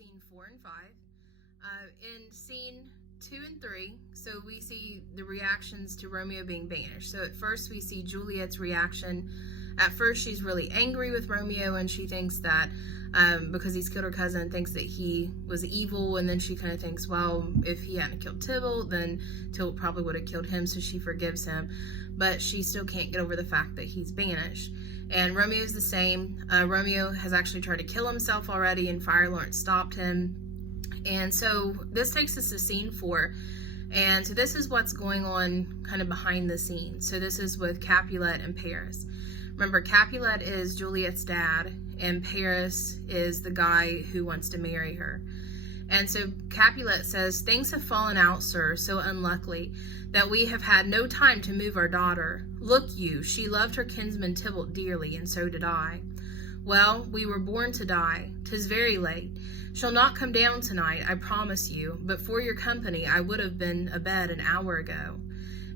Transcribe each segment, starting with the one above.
scene 4 and 5. In scene 2 and 3, so we see the reactions to Romeo being banished. So at first we see Juliet's reaction. At first she's really angry with Romeo, and she thinks that because he's killed her cousin, thinks that he was evil, and then she kind of thinks, well, if he hadn't killed Tybalt, then Tybalt probably would have killed him, so she forgives him. But she still can't get over the fact that he's banished. And Romeo's the same. Romeo has actually tried to kill himself already, and Friar Lawrence stopped him. And so this takes us to scene 4. And so this is what's going on kind of behind the scenes. So this is with Capulet and Paris. Remember, Capulet is Juliet's dad, and Paris is the guy who wants to marry her. And so Capulet says, "Things have fallen out, sir, so unluckily, that we have had no time to move our daughter. Look you, she loved her kinsman Tybalt dearly, and so did I. Well, we were born to die. 'Tis very late. Shall not come down tonight, I promise you, but for your company I would have been abed an hour ago."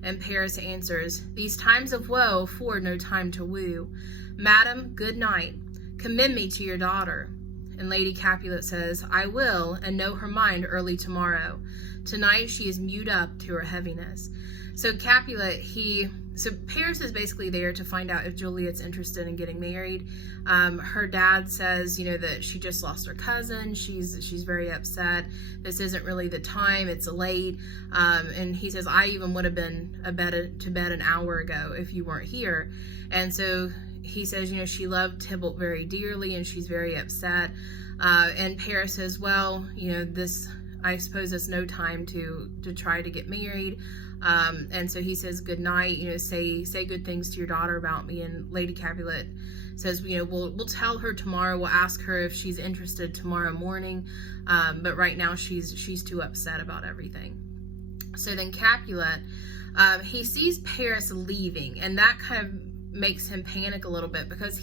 And Paris answers, "These times of woe afford no time to woo. Madam, good night. Commend me to your daughter." And Lady Capulet says, "I will, and know her mind early tomorrow. Tonight she is mewed up to her heaviness." So Capulet, so Paris is basically there to find out if Juliet's interested in getting married. Her dad says, that she just lost her cousin. She's very upset. This isn't really the time. It's late. And he says, "I even would have been to bed an hour ago if you weren't here." And so he says, she loved Tybalt very dearly, and she's very upset. And Paris says, "Well, I suppose it's no time to try to get married." And so he says, "Good night, say good things to your daughter about me." And Lady Capulet says, we'll tell her tomorrow. We'll ask her if she's interested tomorrow morning. But right now she's too upset about everything. So then Capulet, he sees Paris leaving, and that kind of makes him panic a little bit, because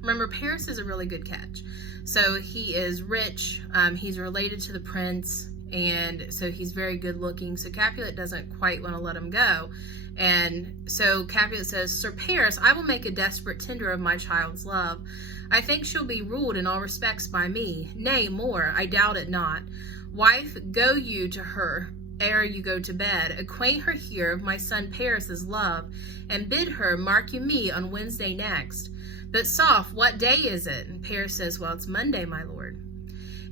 remember, Paris is a really good catch. So he is rich, he's related to the prince, and so he's very good looking. So Capulet doesn't quite want to let him go. And so Capulet says, "Sir Paris, I will make a desperate tender of my child's love. I think she'll be ruled in all respects by me. Nay, more, I doubt it not. Wife, go you to her ere you go to bed. Acquaint her here of my son Paris's love, and bid her mark you me on Wednesday next. But soft, what day is it?" And Paris says, "Well, it's Monday, my lord."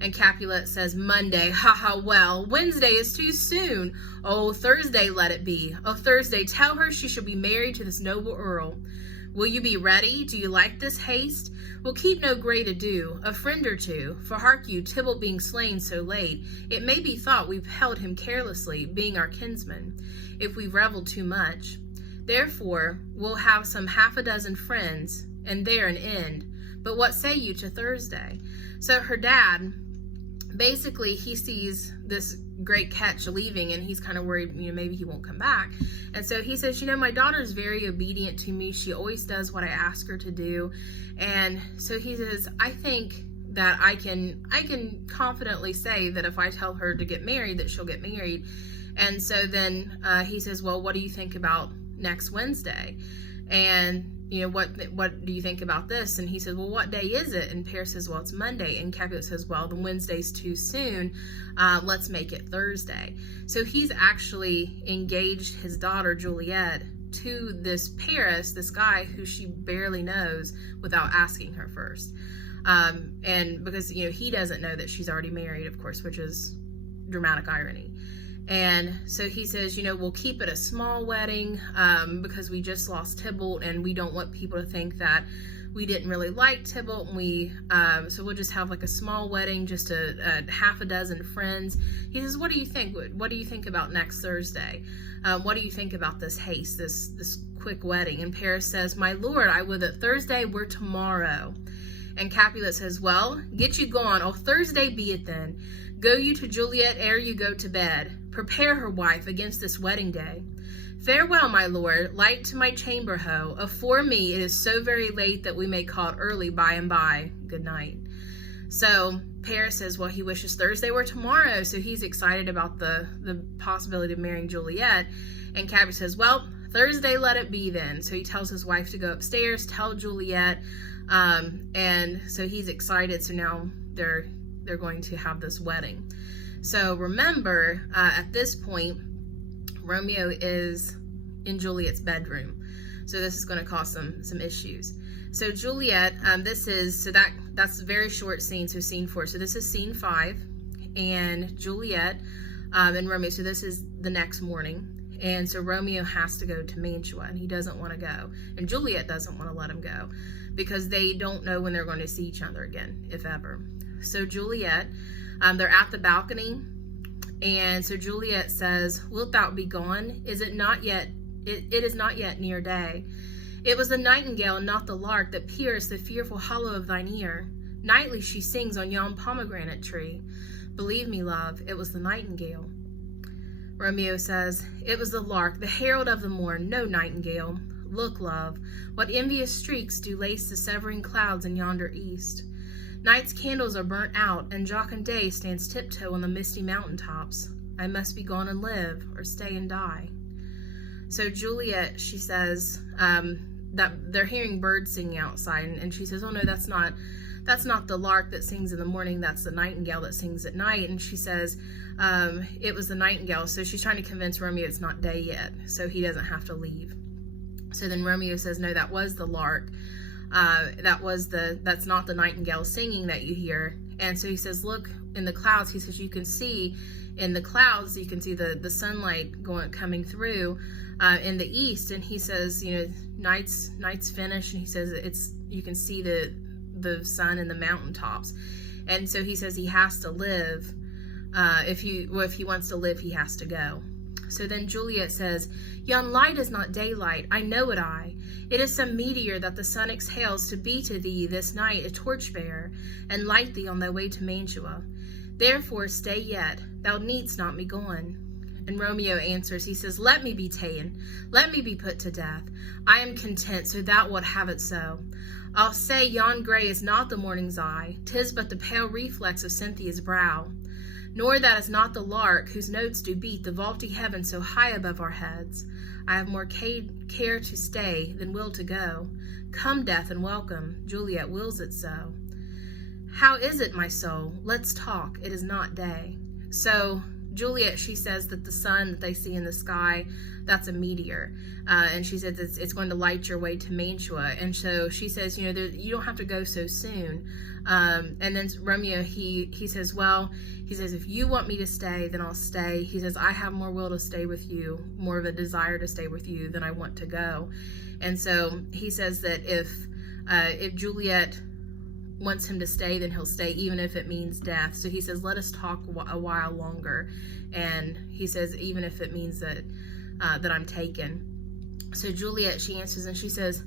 And Capulet says, "Monday, ha ha, well, Wednesday is too soon. Oh, Thursday let it be. Oh, Thursday, tell her she shall be married to this noble earl. Will you be ready? Do you like this haste? We'll keep no great ado, a friend or two, for hark you, Tybalt being slain so late, it may be thought we've held him carelessly, being our kinsman, if we've revelled too much. Therefore, we'll have some 6 friends, and there an end. But what say you to Thursday?" So her dad, basically, he sees this great catch leaving, and he's kind of worried, maybe he won't come back. And so he says, "My daughter's very obedient to me. She always does what I ask her to do." And so he says, "I think that I can confidently say that if I tell her to get married, that she'll get married." And so then he says, "Well, what do you think about next Wednesday? And what do you think about this?" And he says, "Well, what day is it?" And Paris says, "Well, it's Monday." And Capulet says, "Well, the Wednesday's too soon. Let's make it Thursday." So he's actually engaged his daughter, Juliet, to this Paris, this guy who she barely knows, without asking her first. And because, he doesn't know that she's already married, of course, which is dramatic irony. And so he says, we'll keep it a small wedding, because we just lost Tybalt, and we don't want people to think that we didn't really like Tybalt. And so we'll just have like a small wedding, just a 6 friends. He says, "What do you think? What do you think about next Thursday? What do you think about this haste, this quick wedding?" And Paris says, "My lord, I would that Thursday were tomorrow." And Capulet says, "Well, get you gone. Oh, Thursday be it then. Go you to Juliet ere you go to bed. Prepare her, wife, against this wedding day. Farewell, my lord. Light to my chamber, ho. Afore me, it is so very late that we may call it early by and by. Good night." So Paris says, well, he wishes Thursday were tomorrow, so he's excited about the possibility of marrying Juliet. And Capulet says, "Well, Thursday let it be then." So he tells his wife to go upstairs, tell Juliet, and so he's excited. So now they're going to have this wedding. So remember, at this point, Romeo is in Juliet's bedroom. So this is going to cause some issues. So Juliet, that's a very short scene, so scene 4. So this is scene 5, and Juliet and Romeo, so this is the next morning. And so Romeo has to go to Mantua, and he doesn't want to go. And Juliet doesn't want to let him go because they don't know when they're going to see each other again, if ever. So Juliet, they're at the balcony, and so Juliet says, "Wilt thou be gone? Is it not yet? It is not yet near day. It was the nightingale and not the lark that pierced the fearful hollow of thine ear. Nightly she sings on yon pomegranate tree. Believe me, love, it was the nightingale." Romeo says, "It was the lark, the herald of the morn, no nightingale. Look, love, what envious streaks do lace the severing clouds in yonder east. Night's candles are burnt out, and jocund day stands tiptoe on the misty mountain tops. I must be gone and live, or stay and die." So Juliet, she says that they're hearing birds singing outside, and she says, "Oh no, that's not the lark that sings in the morning, that's the nightingale that sings at night." And she says, it was the nightingale. So she's trying to convince Romeo it's not day yet, so he doesn't have to leave. So then Romeo says, "No, that was the lark. That's not the nightingale singing that you hear." And so he says, "Look in the clouds." He says, "You can see in the clouds, you can see the sunlight coming through in the east." And he says, night's finished, and he says you can see the sun in the mountaintops. And so he says he has to live. If he wants to live, he has to go. So then Juliet says, "Yon light is not daylight, I know it I. It is some meteor that the sun exhales to be to thee this night a torchbearer, and light thee on thy way to Mantua. Therefore stay yet, thou needst not be gone." And Romeo answers, he says, "Let me be ta'en, let me be put to death. I am content, so thou wilt have it so. I'll say yon grey is not the morning's eye, 'tis but the pale reflex of Cynthia's brow. Nor that is not the lark, whose notes do beat the vaulty heaven so high above our heads. I have more care to stay than will to go. Come, death, and welcome, Juliet wills it so. How is it, my soul? Let's talk, it is not day." So Juliet, she says that the sun that they see in the sky, that's a meteor. And she says it's going to light your way to Mantua. And so she says, you don't have to go so soon. And then Romeo, he says, if you want me to stay, then I'll stay. He says, I have more will to stay with you, more of a desire to stay with you than I want to go. And so he says that if Juliet wants him to stay, then he'll stay, even if it means death. So he says, let us talk a while longer. And he says, even if it means that I'm taken. So Juliet, she answers and she says,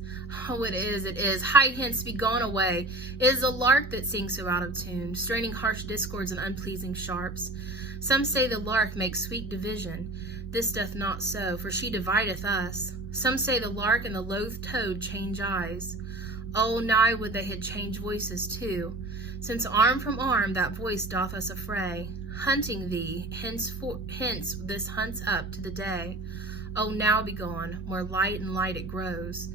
"Oh, it is. Hie hence, be gone away. It is the lark that sings so out of tune, straining harsh discords and unpleasing sharps. Some say the lark makes sweet division. This doth not so, for she divideth us. Some say the lark and the loath toad change eyes. Oh, nigh would they had changed voices too, since arm from arm that voice doth us affray, hunting thee, hence this hunts up to the day. Oh, now be gone, more light and light it grows."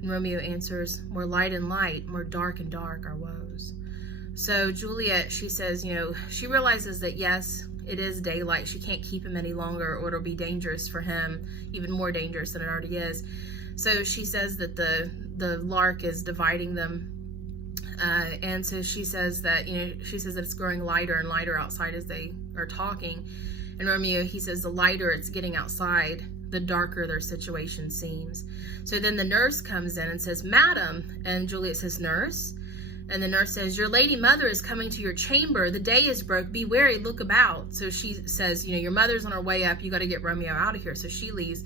And Romeo answers, "More light and light, more dark and dark our woes." So Juliet, she says, she realizes that yes, it is daylight. She can't keep him any longer, or it'll be dangerous for him, even more dangerous than it already is. So she says that the lark is dividing them. And so she says that, that it's growing lighter and lighter outside as they are talking. And Romeo, he says the lighter it's getting outside, the darker their situation seems. So then the nurse comes in and says, "Madam," and Juliet says, "Nurse?" And the nurse says, "Your lady mother is coming to your chamber. The day is broke. Be wary, look about." So she says, your mother's on her way up. You got to get Romeo out of here. So she leaves.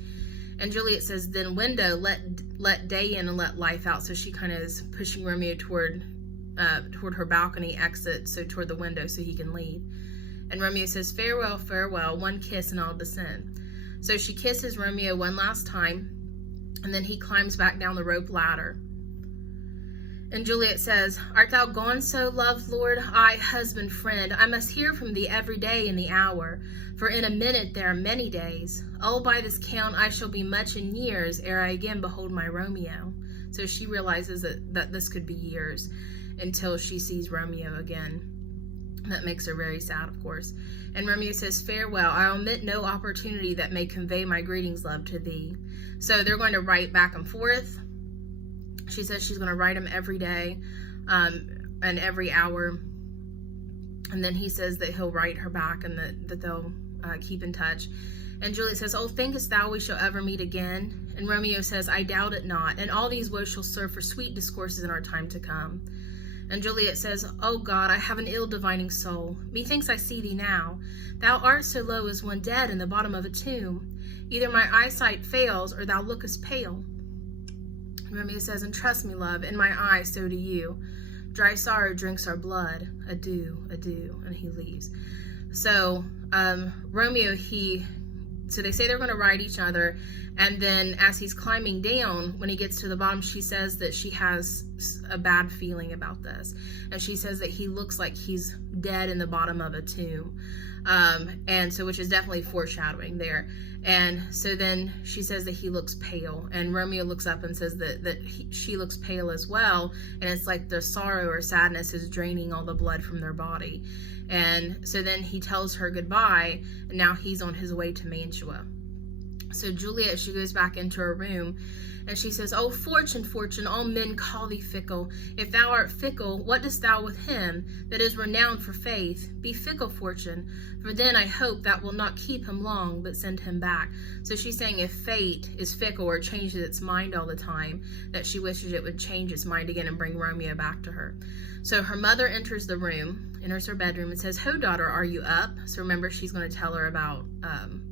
And Juliet says, "Then window, let day in and let life out." So she kind of is pushing Romeo toward her balcony exit, so toward the window so he can leave. And Romeo says, "Farewell, farewell, one kiss and I'll descend." So she kisses Romeo one last time, and then he climbs back down the rope ladder. And Juliet says, "Art thou gone so, love lord? I, husband, friend, I must hear from thee every day in the hour, for in a minute there are many days. Oh, by this count I shall be much in years ere I again behold my Romeo." So she realizes that this could be years until she sees Romeo again. That makes her very sad, of course. And Romeo says, farewell, I omit no opportunity that may convey my greetings, love, to thee. So they're going to write back and forth. She says she's going to write him every day and every hour. And then he says that he'll write her back and that they'll keep in touch. And Juliet says, oh, thinkest thou we shall ever meet again? And Romeo says, I doubt it not, and all these woes shall serve for sweet discourses in our time to come. And Juliet says, O God, I have an ill-divining soul. Methinks I see thee now. Thou art so low as one dead in the bottom of a tomb. Either my eyesight fails, or thou lookest pale. And Romeo says, and trust me, love, in my eye so do you. Dry sorrow drinks our blood. Adieu, adieu. And he leaves. So Romeo, so they say they're going to ride each other, and then as he's climbing down, when he gets to the bottom, she says that she has a bad feeling about this, and she says that he looks like he's dead in the bottom of a tomb, and so, which is definitely foreshadowing there. And so then she says that he looks pale, and Romeo looks up and says that she looks pale as well, and it's like the sorrow or sadness is draining all the blood from their body. And so then he tells her goodbye, and now he's on his way to Mantua. So Juliet, she goes back into her room, and she says, oh, fortune, fortune, all men call thee fickle. If thou art fickle, what dost thou with him that is renowned for faith? Be fickle, fortune, for then I hope that will not keep him long, but send him back. So she's saying if fate is fickle or changes its mind all the time, that she wishes it would change its mind again and bring Romeo back to her. So her mother enters the room, enters her bedroom, and says, ho, daughter, are you up? So remember, she's going to tell her about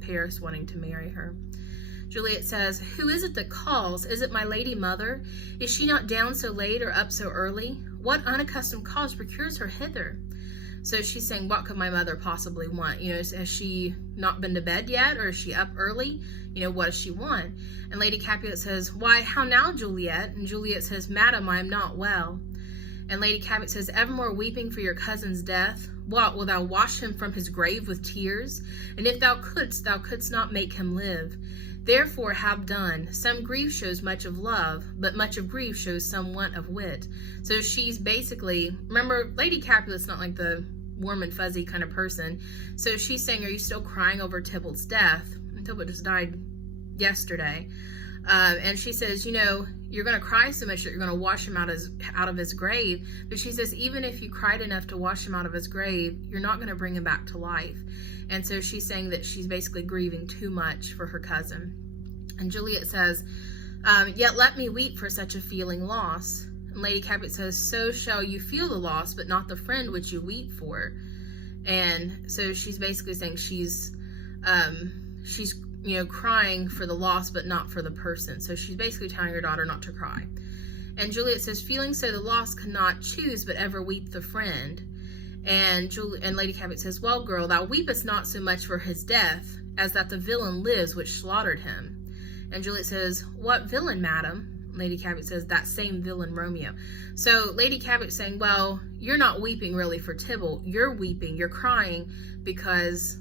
Paris wanting to marry her. Juliet says, who is it that calls? Is it my lady mother? Is she not down so late or up so early? What unaccustomed cause procures her hither? So she's saying, what could my mother possibly want? You know, has she not been to bed yet, or is she up early? You know, what does she want? And Lady Capulet says, why, how now, Juliet? And Juliet says, madam, I am not well. And Lady Capulet says, evermore weeping for your cousin's death? What, will thou wash him from his grave with tears? And if thou couldst not make him live. Therefore have done. Some grief shows much of love, but much of grief shows some want of wit. So she's basically, remember, Lady Capulet's not like the warm and fuzzy kind of person. So she's saying, are you still crying over Tybalt's death? Tybalt just died yesterday. And she says, you know, you're going to cry so much that you're going to wash him out of his grave. But she says, even if you cried enough to wash him out of his grave, you're not going to bring him back to life. And so she's saying that she's basically grieving too much for her cousin. And Juliet says, yet let me weep for such a feeling loss. And Lady Capulet says, so shall you feel the loss, but not the friend which you weep for. And so she's basically saying she's you know, crying for the loss, but not for the person. So she's basically telling her daughter not to cry. And Juliet says, feeling so the loss cannot choose, but ever weep the friend. And Lady Capulet says, well, girl, thou weepest not so much for his death, as that the villain lives which slaughtered him. And Juliet says, what villain, madam? Lady Capulet says, that same villain, Romeo. So Lady Capulet's saying, well, you're not weeping really for Tybalt. You're weeping, you're crying because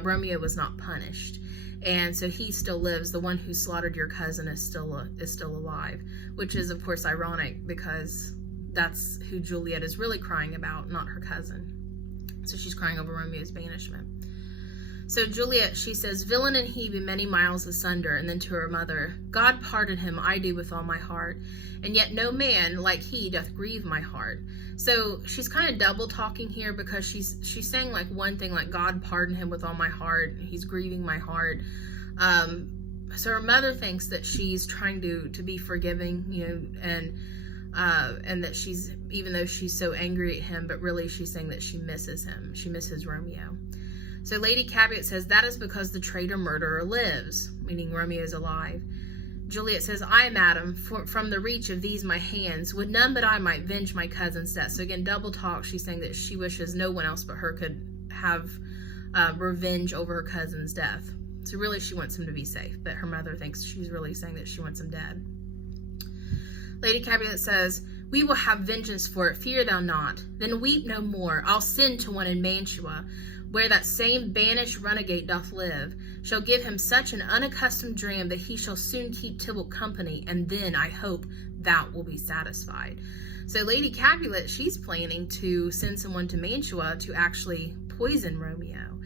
Romeo was not punished. And so he still lives. The one who slaughtered your cousin is still alive, which is, of course, ironic because that's who Juliet is really crying about, not her cousin. So she's crying over Romeo's banishment. So Juliet, she says, villain and he be many miles asunder. And then to her mother, God pardon him, I do with all my heart. And yet no man like he doth grieve my heart. So she's kind of double talking here because she's saying like one thing, like God pardon him with all my heart. He's grieving my heart. So her mother thinks that she's trying to be forgiving, you know, and that she's, even though she's so angry at him, but really she's saying that she misses him. She misses Romeo. So Lady Capulet says, that is because the traitor murderer lives, meaning Romeo is alive. Juliet says, I, madam, from the reach of these my hands, would none but I might venge my cousin's death. So again, double talk. She's saying that she wishes no one else but her could have revenge over her cousin's death. So really she wants him to be safe, but her mother thinks she's really saying that she wants him dead. Lady Capulet says, we will have vengeance for it, fear thou not. Then weep no more. I'll send to one in Mantua, where that same banished renegade doth live, shall give him such an unaccustomed dram that he shall soon keep Tybalt company, and then I hope thou will be satisfied. So Lady Capulet, she's planning to send someone to Mantua to actually poison Romeo.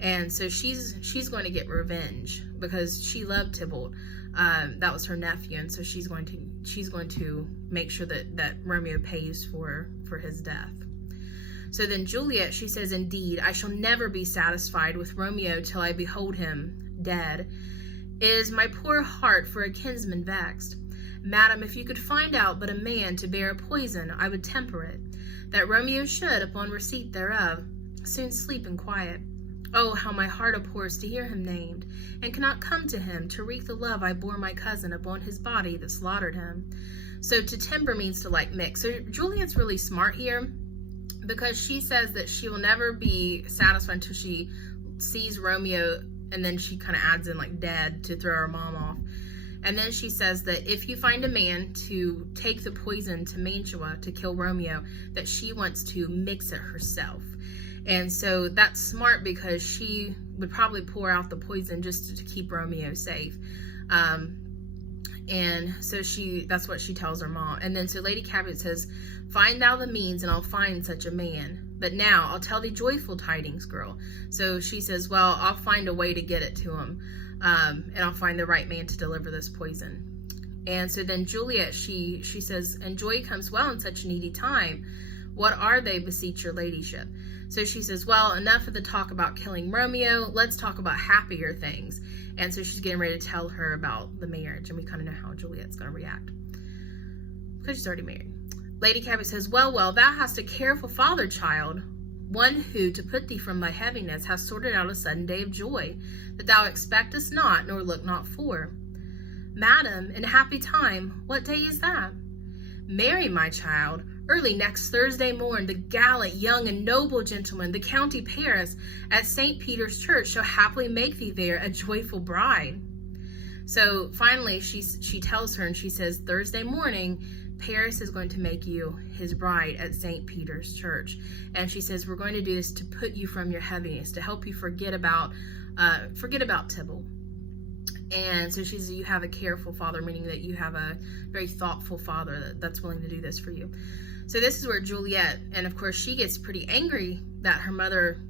And so she's going to get revenge because she loved Tybalt. That was her nephew, and so she's going to make sure that Romeo pays for his death. So then Juliet, she says, "Indeed, I shall never be satisfied with Romeo till I behold him dead. Is my poor heart for a kinsman vexed? Madam, if you could find out but a man to bear a poison, I would temper it, that Romeo should, upon receipt thereof, soon sleep in quiet. Oh, how my heart abhors to hear him named, and cannot come to him to wreak the love I bore my cousin upon his body that slaughtered him." So to temper means to like mix. So Juliet's really smart here, because she says that she will never be satisfied until she sees Romeo, and then she kind of adds in like dead to throw her mom off. And then she says that if you find a man to take the poison to Mantua to kill Romeo, that she wants to mix it herself. And so that's smart, because she would probably pour out the poison just to keep Romeo safe. And so that's what she tells her mom. And then so Lady Capulet says, "Find thou the means, and I'll find such a man. But now I'll tell thee joyful tidings, girl." So she says, well, I'll find a way to get it to him. And I'll find the right man to deliver this poison. And so then Juliet, she says, "And joy comes well in such needy time. What are they, beseech your ladyship?" So she says, well, enough of the talk about killing Romeo. Let's talk about happier things. And so she's getting ready to tell her about the marriage. And we kind of know how Juliet's going to react, because she's already married. Lady Capulet says, well, thou hast a careful father, child, one who, to put thee from thy heaviness, hath sorted out a sudden day of joy, that thou expectest not, nor look not for. Madam, in happy time, what day is that? Marry, my child, early next Thursday morn, the gallant, young, and noble gentleman, the County Paris, at St. Peter's Church, shall happily make thee there a joyful bride. So finally, she tells her, and she says, Thursday morning, Paris is going to make you his bride at St. Peter's Church. And she says, we're going to do this to put you from your heaviness, to help you forget about Tybalt. And so she says, you have a careful father, meaning that you have a very thoughtful father that's willing to do this for you. So this is where Juliet, and of course she gets pretty angry that her mother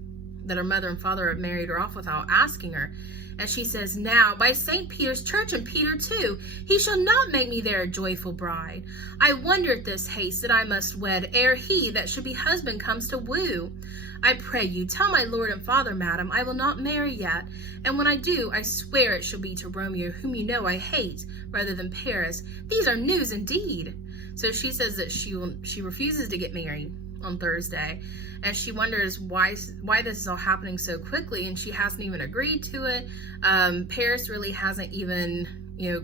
and father have married her off without asking her. And she says, now, by St. Peter's Church, and Peter too, he shall not make me there a joyful bride. I wonder at this haste that I must wed ere he that should be husband comes to woo. I pray you, tell my lord and father, madam, I will not marry yet. And when I do, I swear it shall be to Romeo, whom you know I hate, rather than Paris. These are news indeed. So she says that she refuses to get married on Thursday, and she wonders why this is all happening so quickly, and she hasn't even agreed to it. Paris really hasn't even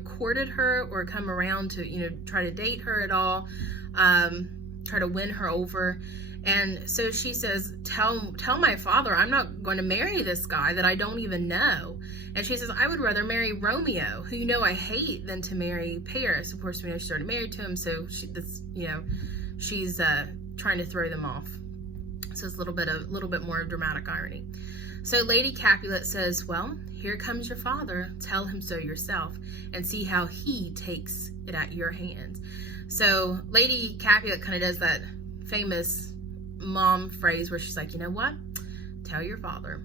courted her or come around to try to date her at all, try to win her over. And so she says, tell my father I'm not going to marry this guy that I don't even know. And she says, I would rather marry Romeo, who I hate, than to marry Paris. Of course, we know she started married to him, so she's trying to throw them off. So it's a little bit more dramatic irony. So Lady Capulet says, well, here comes your father. Tell him so yourself, and see how he takes it at your hands. So Lady Capulet kind of does that famous mom phrase where she's like, you know what? Tell your father.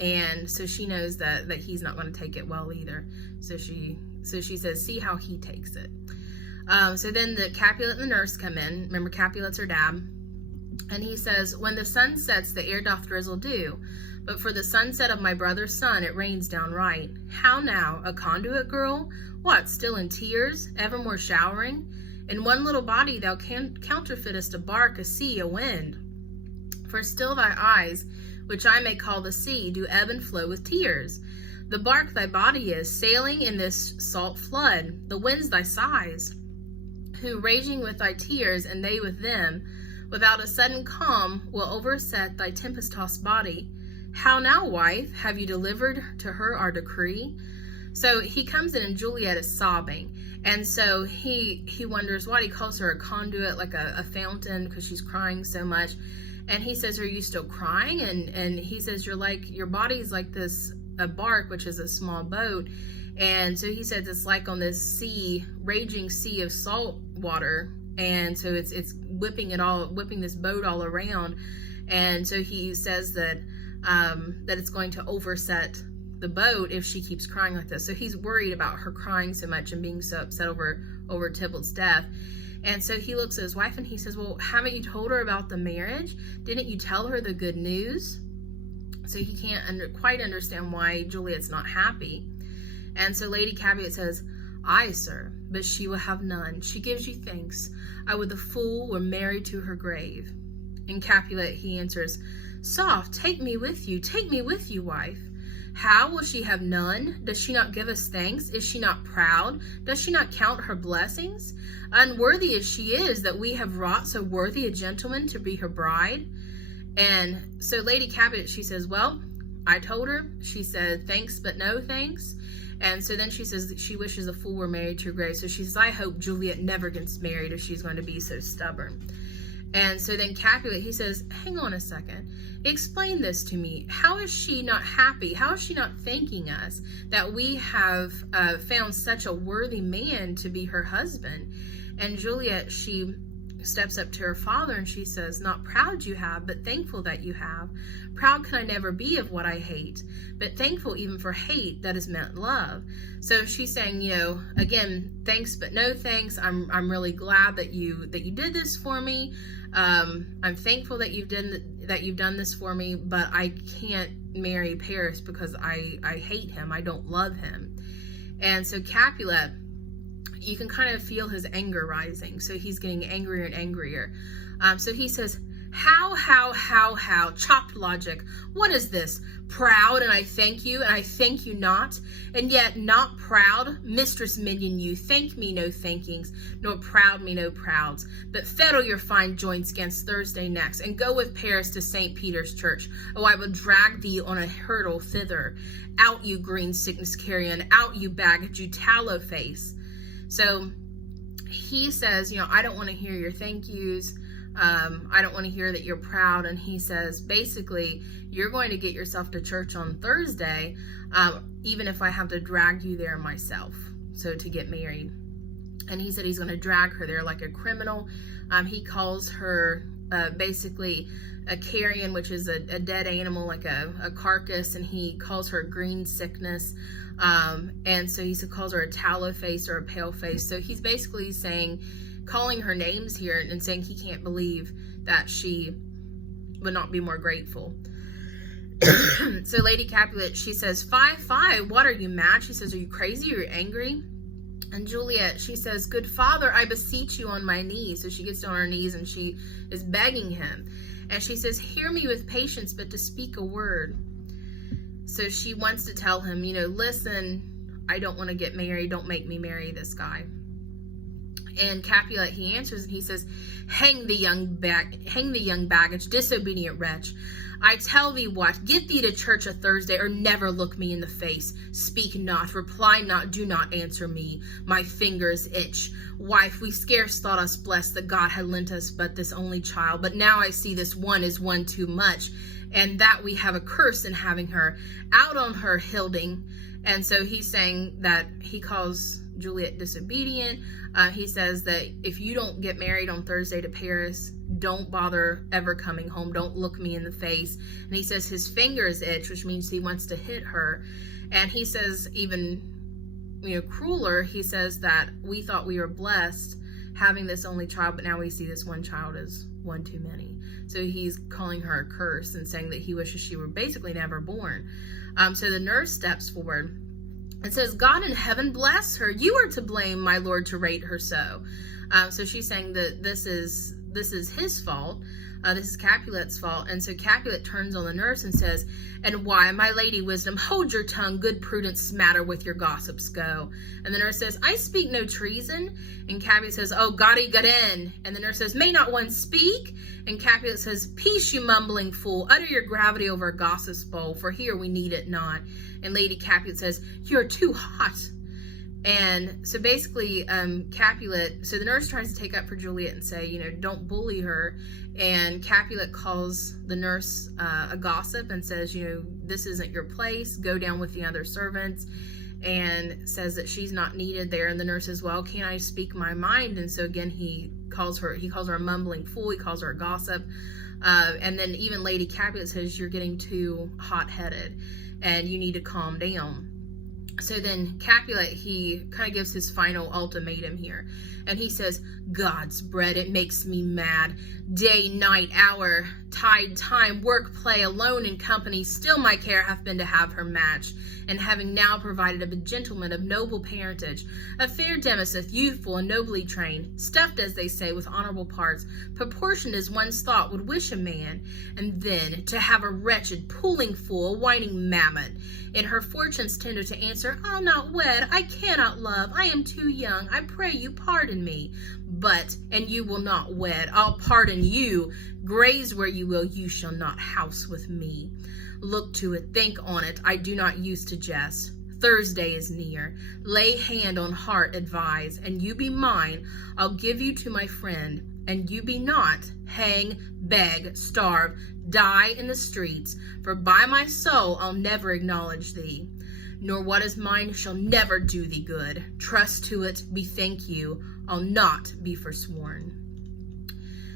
And so she knows that he's not going to take it well either. So she says, see how he takes it. So then the Capulet and the nurse come in. Remember, Capulet's her dad. And he says, when the sun sets, the air doth drizzle dew. But for the sunset of my brother's son, it rains downright. How now, a conduit girl? What, still in tears, evermore showering? In one little body thou counterfeitest a bark, a sea, a wind. For still thy eyes, which I may call the sea, do ebb and flow with tears. The bark thy body is, sailing in this salt flood. The winds thy sighs, who raging with thy tears, and they with them, without a sudden calm, will overset thy tempest-tossed body. How now, wife, have you delivered to her our decree? So he comes in, and Juliet is sobbing. And so he wonders what. He calls her a conduit, like a fountain, because she's crying so much. And he says, are you still crying? And he says, your body's like a bark, which is a small boat. And so he says, it's like on this sea, raging sea of salt water. and so it's whipping this boat all around, and so he says that it's going to overset the boat if she keeps crying like this. So he's worried about her crying so much and being so upset over Tybalt's death. And so he looks at his wife and he says, well, haven't you told her about the marriage? Didn't you tell her the good news? So he can't quite understand why Juliet's not happy. And so Lady Capulet says, aye, sir, but she will have none. She gives you thanks. I would the fool were married to her grave. And Capulet, he answers, soft, take me with you, wife. How will she have none? Does she not give us thanks? Is she not proud? Does she not count her blessings? Unworthy as she is, that we have wrought so worthy a gentleman to be her bride. And so Lady Capulet, she says, well, I told her. She said, thanks, but no thanks. And so then she says that she wishes a fool were married to her grave. So she says, I hope Juliet never gets married if she's going to be so stubborn. And so then Capulet, he says, hang on a second. Explain this to me. How is she not happy? How is she not thanking us that we have found such a worthy man to be her husband? And Juliet, she steps up to her father and she says, not proud you have, but thankful that you have. Proud can I never be of what I hate, but thankful even for hate that is meant love. So she's saying, again, thanks, but no thanks. I'm really glad that you did this for me. I'm thankful that you've done this for me, but I can't marry Paris because I hate him. I don't love him. And so Capulet, you can kind of feel his anger rising. So he's getting angrier and angrier. So he says, how, chopped logic. What is this? Proud, and I thank you not, and yet not proud. Mistress Minion, you thank me no thankings, nor proud me no prouds, but fettle your fine joints against Thursday next, and go with Paris to St. Peter's Church. Oh, I will drag thee on a hurdle thither. Out, you green sickness carrion, out, you baggage, you tallow face. So he says, I don't want to hear your thank yous. I don't want to hear that you're proud. And he says, basically, you're going to get yourself to church on Thursday, even if I have to drag you there myself, so to get married. And he said he's going to drag her there like a criminal. He calls her basically a carrion, which is a dead animal, like a carcass, and he calls her green sickness. And so he calls her a tallow face or a pale face. So he's basically calling her names here and saying he can't believe that she would not be more grateful. So Lady Capulet, she says, fie, what are you mad? She says, are you crazy? Are you angry? And Juliet, she says, good father, I beseech you on my knees. So she gets down on her knees and she is begging him. And she says, hear me with patience, but to speak a word. So she wants to tell him, listen, I don't want to get married. Don't make me marry this guy. And Capulet, he answers and he says, hang the young baggage, disobedient wretch. I tell thee what, get thee to church a Thursday, or never look me in the face. Speak not, reply not, do not answer me. My fingers itch. Wife, we scarce thought us blessed that God had lent us but this only child, but now I see this one is one too much, and that we have a curse in having her. Out on her, Hilding. And so he's saying that he calls Juliet disobedient. He says that if you don't get married on Thursday to Paris, don't bother ever coming home. Don't look me in the face. And he says his fingers itch, which means he wants to hit her. And he says even, crueler, he says that we thought we were blessed having this only child, but now we see this one child as one too many. So he's calling her a curse and saying that he wishes she were basically never born. So the nurse steps forward and says, God in heaven bless her. You are to blame, my lord, to rate her so. So she's saying that this is his fault. This is Capulet's fault. And so Capulet turns on the nurse and says, and why, my lady wisdom, hold your tongue, good prudence, smatter with your gossips, go. And the nurse says, I speak no treason. And Capulet says, oh, Gotti got in. And the nurse says, may not one speak? And Capulet says, peace, you mumbling fool, utter your gravity over a gossip's bowl, for here we need it not. And Lady Capulet says, you're too hot. And so basically, Capulet, so the nurse tries to take up for Juliet and say, don't bully her. And Capulet calls the nurse a gossip and says, this isn't your place. Go down with the other servants. And says that she's not needed there. And the nurse says, well, can't I speak my mind? And so again, he calls her a mumbling fool. He calls her a gossip. And then even Lady Capulet says, you're getting too hot-headed and you need to calm down. So then Capulet, he kind of gives his final ultimatum here. And he says, God's bread, it makes me mad. Day, night, hour, tide, time, work, play, alone in company, still my care hath been to have her matched. And having now provided a gentleman of noble parentage, a fair demeseth, youthful and nobly trained, stuffed, as they say, with honorable parts, proportioned as one's thought would wish a man, and then to have a wretched, pulling fool, a whining mammet, in her fortunes tender to answer, I'll not wed, I cannot love, I am too young, I pray you pardon me. But, and you will not wed, I'll pardon you. Graze where you will, you shall not house with me. Look to it, think on it, I do not use to jest. Thursday is near. Lay hand on heart, advise, and you be mine, I'll give you to my friend, and you be not, hang, beg, starve, die in the streets, for by my soul I'll never acknowledge thee, nor what is mine shall never do thee good. Trust to it, bethink you, I'll not be forsworn.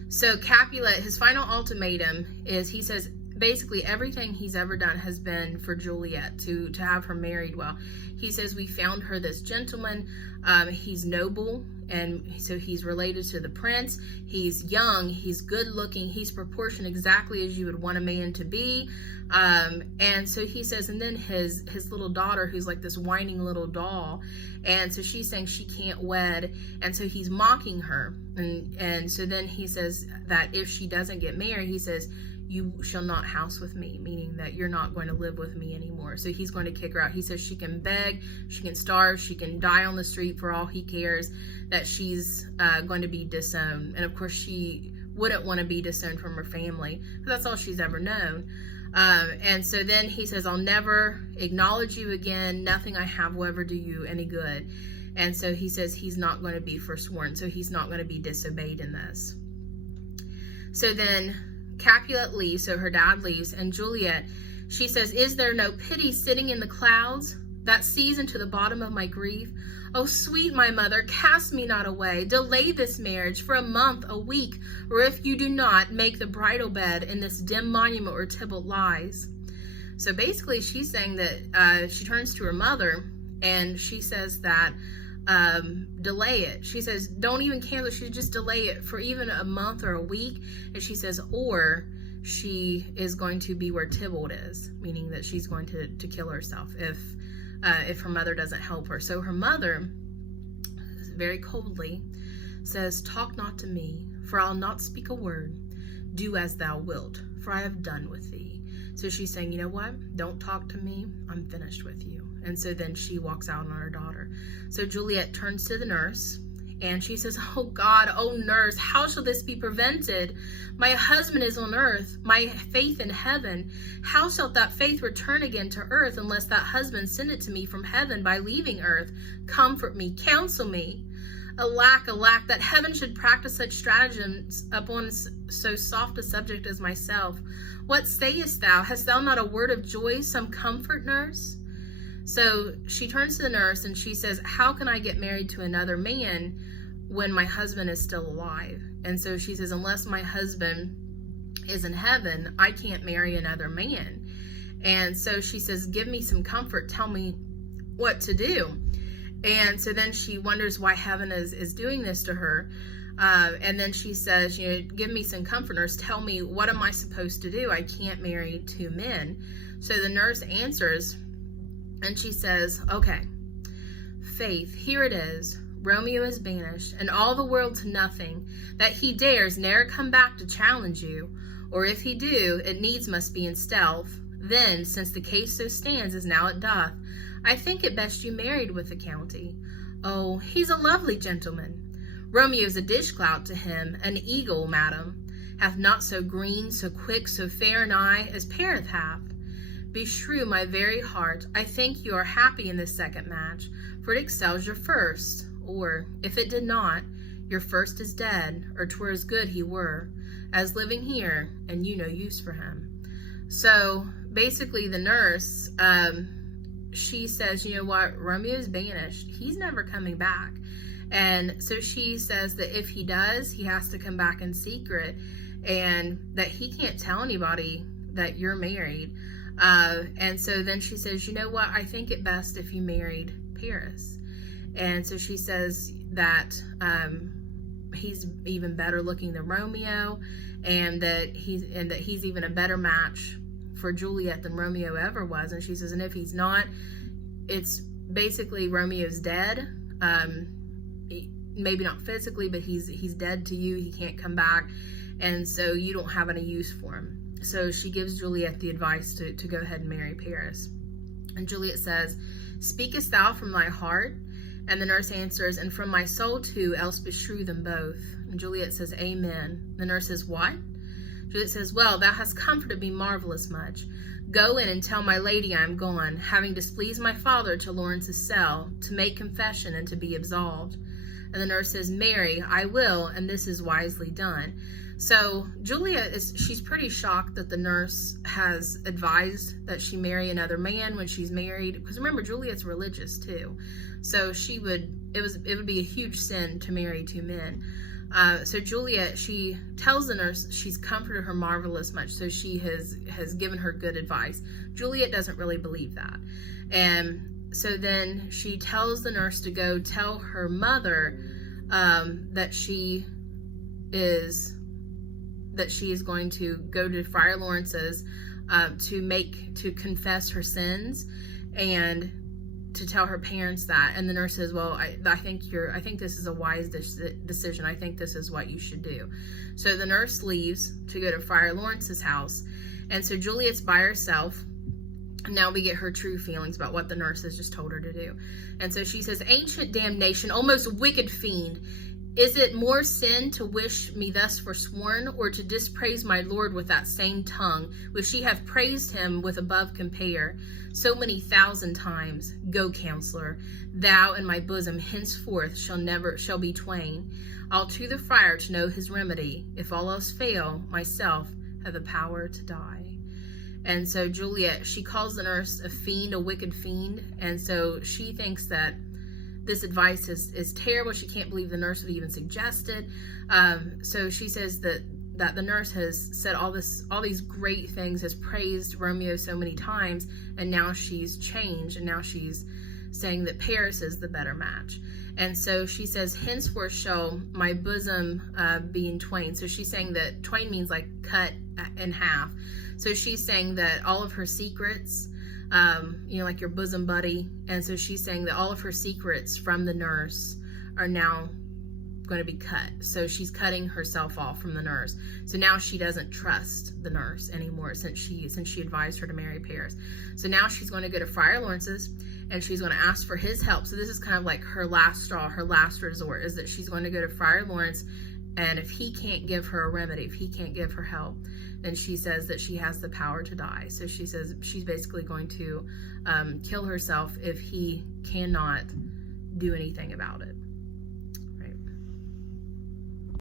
So Capulet, his final ultimatum is, he says, basically everything he's ever done has been for Juliet, to have her married well. He says, we found her this gentleman, he's noble, and so he's related to the prince, he's young, he's good looking, he's proportioned exactly as you would want a man to be, and so he says, and then his little daughter, who's like this whining little doll, and so she's saying she can't wed, and so he's mocking her, and so then he says that if she doesn't get married, he says, you shall not house with me, meaning that you're not going to live with me anymore. So he's going to kick her out. He says she can beg, she can starve, she can die on the street for all he cares, that she's going to be disowned. And of course she wouldn't want to be disowned from her family, because that's all she's ever known. And so then he says, I'll never acknowledge you again, nothing I have will ever do you any good. And so he says he's not going to be forsworn, so he's not going to be disobeyed in this. So then Capulet leaves, so her dad leaves, and Juliet, she says, is there no pity sitting in the clouds that sees into the bottom of my grief? Oh, sweet my mother, cast me not away. Delay this marriage for a month, a week, or if you do not, make the bridal bed in this dim monument where Tybalt lies. So basically she's saying that she turns to her mother and she says that delay it. She says, don't even cancel. She just delay it for even a month or a week. And she says, or she is going to be where Tybalt is, meaning that she's going to kill herself if her mother doesn't help her. So her mother, very coldly, says, talk not to me, for I'll not speak a word. Do as thou wilt, for I have done with thee. So she's saying, you know what? Don't talk to me. I'm finished with you. And so then she walks out on her daughter. So Juliet turns to the nurse and she says, oh God, oh nurse, how shall this be prevented? My husband is on earth, my faith in heaven. How shalt that faith return again to earth unless that husband send it to me from heaven by leaving earth? Comfort me, counsel me. Alack, alack, that heaven should practice such stratagems upon so soft a subject as myself. What sayest thou? Hast thou not a word of joy, some comfort, nurse? So she turns to the nurse and she says, how can I get married to another man when my husband is still alive? And so she says, unless my husband is in heaven, I can't marry another man. And so she says, give me some comfort. Tell me what to do. And so then she wonders why heaven is doing this to her. And then she says, you know, give me some comfort, nurse. Tell me, what am I supposed to do? I can't marry two men. So the nurse answers, and she says, okay, Faith, here it is. Romeo is banished, and all the world to nothing, that he dares ne'er come back to challenge you, or if he do, it needs must be in stealth. Then, since the case so stands as now it doth, I think it best you married with the county. Oh, he's a lovely gentleman. Romeo's a dish-clout to him, an eagle, madam, hath not so green, so quick, so fair an eye as Perith hath. Beshrew my very heart, I think you are happy in this second match, for it excels your first, or, if it did not, your first is dead, or 'twere as good he were, as living here, and you no use for him. So, basically the nurse, she says, you know what, Romeo is banished, he's never coming back. And so she says that if he does, he has to come back in secret, and that he can't tell anybody that you're married. And so then she says, you know what, I think it best if you married Paris. And so she says that he's even better looking than Romeo, and that he's even a better match for Juliet than Romeo ever was. And she says, and if he's not, it's basically Romeo's dead. Maybe not physically, but he's dead to you. He can't come back, and so you don't have any use for him. So she gives Juliet the advice to go ahead and marry Paris. And Juliet says, speakest thou from thy heart? And the nurse answers, and from my soul too, else beshrew them both. And Juliet says, amen. The nurse says, what? Juliet says, well, thou hast comforted me marvelous much. Go in and tell my lady I am gone, having displeased my father to Lawrence's cell, to make confession and to be absolved. And the nurse says, marry, I will, and this is wisely done. So Juliet she's pretty shocked that the nurse has advised that she marry another man when she's married. Because remember, Juliet's religious too. So it would be a huge sin to marry two men. So Juliet, she tells the nurse she's comforted her marvelous much, so she has given her good advice. Juliet doesn't really believe that. And so then she tells the nurse to go tell her mother that she is going to go to Friar Lawrence's to confess her sins, and to tell her parents that. And the nurse says, well, I think this is a wise decision. I think this is what you should do. So the nurse leaves to go to Friar Lawrence's house, and so Juliet's by herself. Now we get her true feelings about what the nurse has just told her to do. And so she says, ancient damnation, almost wicked fiend, is it more sin to wish me thus forsworn, or to dispraise my Lord with that same tongue, which ye have praised him with above compare, so many thousand times? Go, counselor, thou and my bosom henceforth shall be twain. I'll to the friar to know his remedy. If all else fail, myself have the power to die. And so Juliet, she calls the nurse a fiend, a wicked fiend, and so she thinks that this advice is terrible. She can't believe the nurse would even suggest it. So she says that the nurse has said all these great things, has praised Romeo so many times, and now she's changed, and now she's saying that Paris is the better match. And so she says, henceforth shall my bosom be in twain. So she's saying that twain means like cut in half. So she's saying that all of her secrets, like your bosom buddy. And so she's saying that all of her secrets from the nurse are now going to be cut. So she's cutting herself off from the nurse. So now she doesn't trust the nurse anymore since she advised her to marry Paris. So now she's going to go to Friar Lawrence's, and she's going to ask for his help. So this is kind of like her last straw, her last resort, is that she's going to go to Friar Lawrence, and if he can't give her a remedy, if he can't give her help, then she says that she has the power to die. So she says she's basically going to kill herself if he cannot do anything about it.